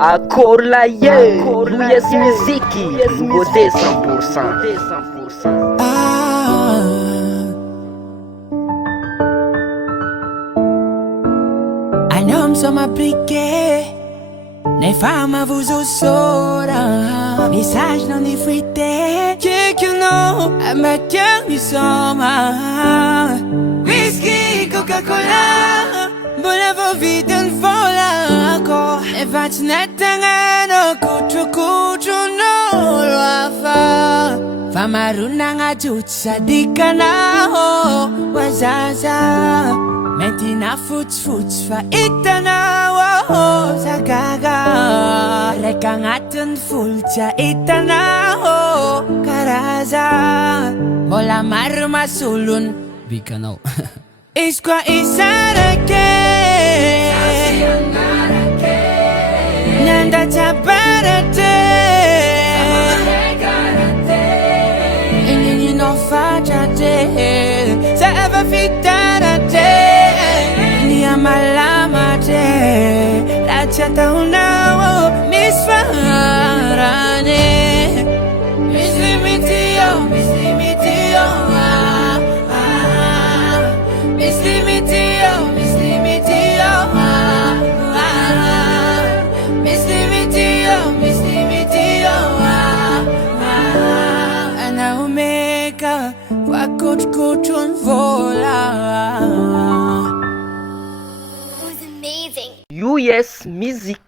Accord la Gasy musique, nouveauté 100%. Anam sama briquet, nem fama vos osora. Message não me fuite, que you know, I'm a young me soma. Whisky, Coca-Cola, bola vida en fola. E faccio netangano, kuchu no rafa. Famaruna ngajut sadikanao, wazaza. Mentina futs fa itana wo zagaga. Reka ngaten fulcha itana wo karaza. Bola marma sulun bikanao. Iskwa isarake Nanda chaparate Ingini no fachate Sa eva fitarate Ni amalamate La chata unao misfarane Mislimitio Anaumeka Wakuchun vola. US musique.